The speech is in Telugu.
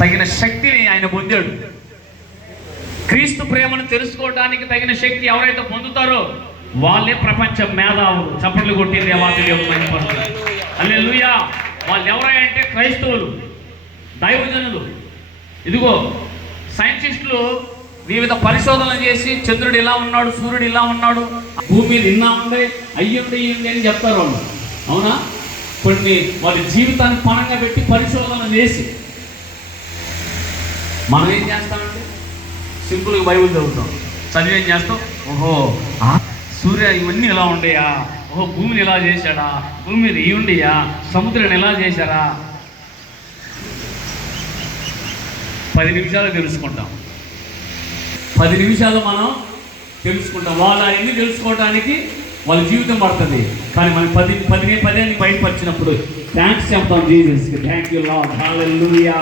తగిన శక్తిని ఆయన పొందాడు. క్రీస్తు ప్రేమను తెలుసుకోవడానికి తగిన శక్తి ఎవరైతే పొందుతారో వాళ్ళే ప్రపంచ మేధావులు. చప్పట్లు కొట్టింది వాటి అల్లే లూయా వాళ్ళు ఎవరంటే క్రైస్తవులు దైవజనులు. ఇదిగో సైంటిస్టులు వివిధ పరిశోధనలు చేసి చంద్రుడు ఇలా ఉన్నాడు సూర్యుడు ఇలా ఉన్నాడు భూమి నిన్న ఉంది అయ్యుండి ఇయ్యండి అని చెప్తారు వాళ్ళు. అవునా? కొన్ని వాళ్ళ జీవితాన్ని పణంగా పెట్టి పరిశోధన చేసి మనం ఏం చేస్తామంటే సింపుల్గా బైబుల్ చదువుతాం చదివి ఏం చేస్తాం ఓహో ఆ? సూర్య ఇవన్నీ ఇలా ఉండయా? ఓహో భూమిని ఇలా చేశాడా? భూమి మీద ఇవి ఉండయా? సముద్రాన్ని ఎలా చేశారా? పది నిమిషాలు తెలుసుకుంటాం. పది నిమిషాలు మనం తెలుసుకుంటాం. వాళ్ళ అవన్నీ తెలుసుకోవడానికి వాళ్ళ జీవితం పడుతుంది. కానీ మనం పది పది పదే బయటపరిచినప్పుడు థ్యాంక్స్ చెప్తాం జీజస్కి థ్యాంక్ యూ లాడ్ హల్లెలూయా